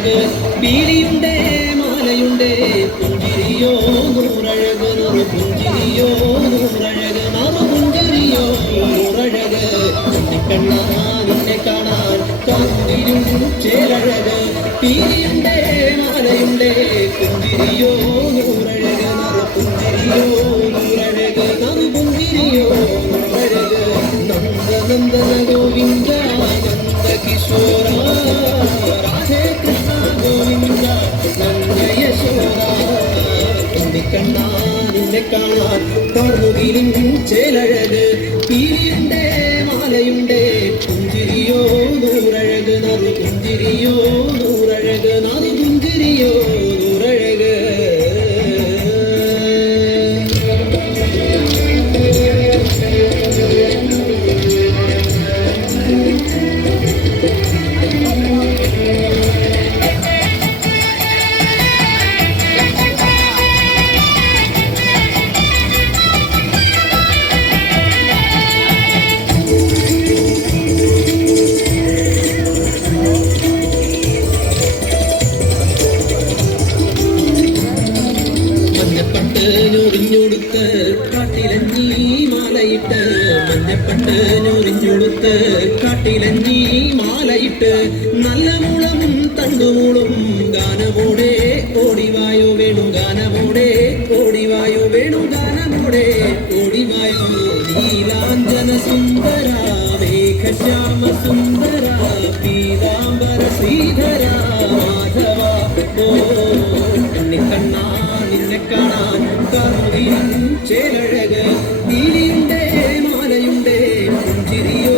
നൂറഴക് പീലിയുണ്ടേ മാലയുണ്ടേ പുഞ്ചിരിയോ നൂറഴക് പുഞ്ചിരിയോ നൂറഴക് പുഞ്ചിരിയോ നൂറഴക് നിന്നെ കാണാൻ കാത്തിരും ചേലഴക് പീലിയുണ്ടേ മാലയുണ്ടേ പുഞ്ചിരിയോ നൂറഴക് പുഞ്ചിരിയോ നൂറഴക് പുഞ്ചിരിയോ നൂറഴക് നന്ദ നന്ദന ഗോവിന്ദ നന്ദ കിശോര രാധേ കൃഷ്ണ ഗോവിന്ദ നന്ദ യശോദ നിന്നെ കാണാൻ കാർമുകിലും ചേലഴക് പീലിയുണ്ടേ മാലയുണ്ടേ പുഞ്ചിരിയോ നൂറഴക് പുഞ്ചിരിയോ നൂറഴക് പുഞ്ചിരിയോ നൂറഴക് ഞൊറിഞ്ഞൊടുത്ത് കാട്ടിലഞ്ഞി മാലയിട്ട് മഞ്ഞപ്പട്ട് ഞൊറിഞ്ഞൊടുത്ത് കാട്ടിലഞ്ഞി മാലയിട്ട് നല്ല മുളം തണ്ടുമൂളും ഗാനമോടെ ഓടിവായോ വേണു ഗാനമോടെ ഓടിവായോ വേണു ഗാനമോടെ ഓടിവായോ നീലാഞ്ജന സുന്ദര മേഘശ്യാമ സുന്ദര പീതാംബര ശ്രീധര മാധവ കണ്ണാ നിന്നെ കാണാൻ കാർമുകിലും ചേലഴക് പീലിയുണ്ടേ മാലയുണ്ടേ പുഞ്ചിരിയോ